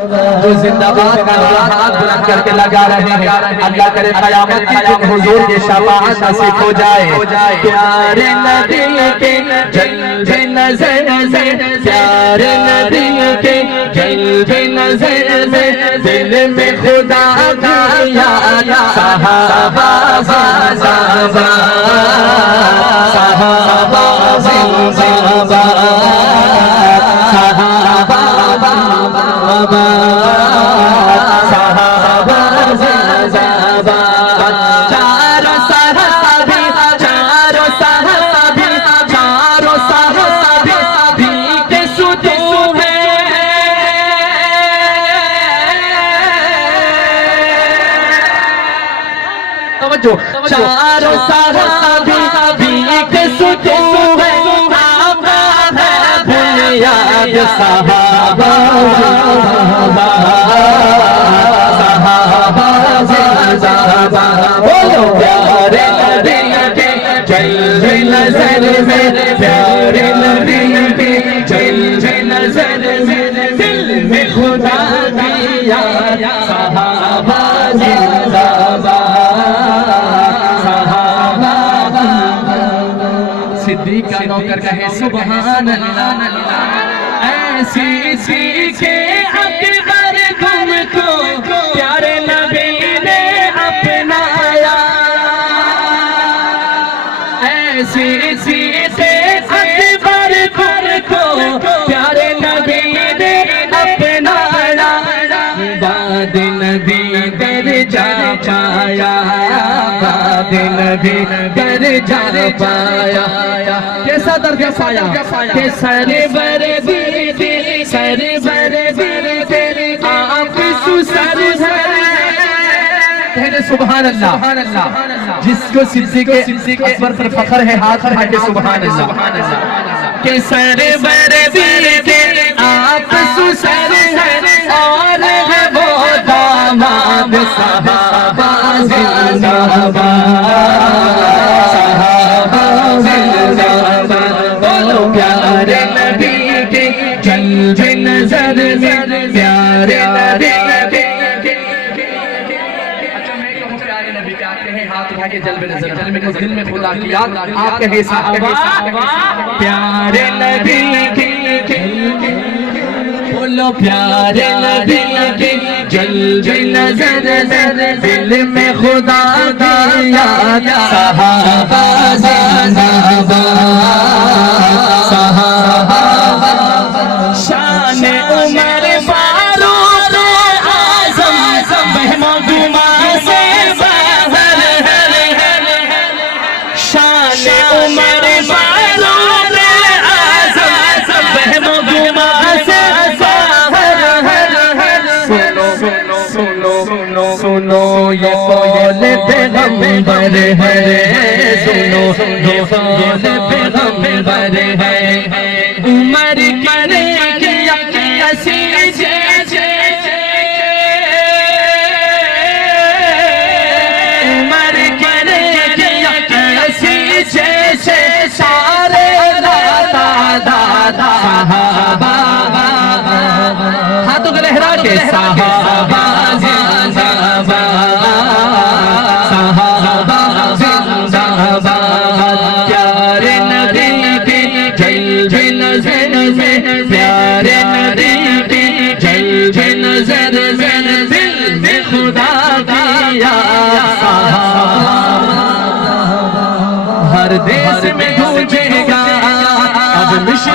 جو زندہ باد کا ہاتھ بلند کر کے لگا رہے ہیں، اللہ کرے قیامت کے دن حضور کی شفاعت نصیب ہو جائے۔ پیارے نبی کے جلوے نظر سے، پیارے نبی کے جلوے نظر سے، دل میں خدا کا یاد، صحابہ زندہ باد، صحابہ زندہ باد، صحابہ صحابہ زندہ باد۔ چاروں صحابی، چاروں صحابی، چاروں صحابی کے ستون ہیں۔ توجہ، چاروں صحابی کے ستون ہیں۔ بنیاد صحابہ صحابہ زندہ باد۔ بولو پیارے نبی کے جلوے نظر میں، پیارے نبی کے جلوے نظر میں، دل میں خدا کی یاد، صحابہ زندہ باد، صحابہ زندہ۔ صدیق کا نوکر کہے سبحان اللہ، ایسی کے اکبر تم کو پیارے نبی نے اپنایا، ایسی کے اکبر تم کو پیارے نبی نے اپنایا، بعد نبی درجہ پایا، بعد نبی درجہ پایا۔ کیسا درجہ پایا کہ سرور دی، سرور دی آپ سسر ہے۔ کہنے سبحان اللہ، جس کو صدیق اکبر پر فخر ہے، ہاتھ اٹھا کے سبحان اللہ۔ کہ سرور دی آپ سسر ہے، اور ہے وہ داماد صحابہ زندہ باد، صحابہ زندہ باد۔ بولو پیارے نبی کے جلوے نظر میں، پیارے نبی کے۔ اچھا میں کہوں پیارے نبی کے، آپ کہیں ہاتھ اٹھا کے جلوے نظر، جلوے میں دل میں خدا کی یاد، آپ کہیں صحابہ پیارے نبی کے۔ بولو پیارے نبی کے جلوے نظر میں، دل میں خدا کی یاد، صحابہ زندہ باد، صحابہ۔ شان عمر فاروق اعظم وہم و گما سے باہر ہے، شان عمر فاروق اعظم وہم و گما سے باہر ہے۔ سنو سنو یہ قول پیغمبر ہے، سنو یہ قول پیغمبر ہے۔ عمر کرے کیا کسی عمر کرے کیا کسی سارے دادا دادا صحابہ، ہاتھوں کو لہرا کے صحابہ زندہ باد، صحابہ زندہ باد۔ پیارے نبی کے جلوے نظر میں، پیارے نبی کے جلوے نظر میں، دل میں خدا کی یاد، صحابہ۔ ہر دیس میں گونجے گا اب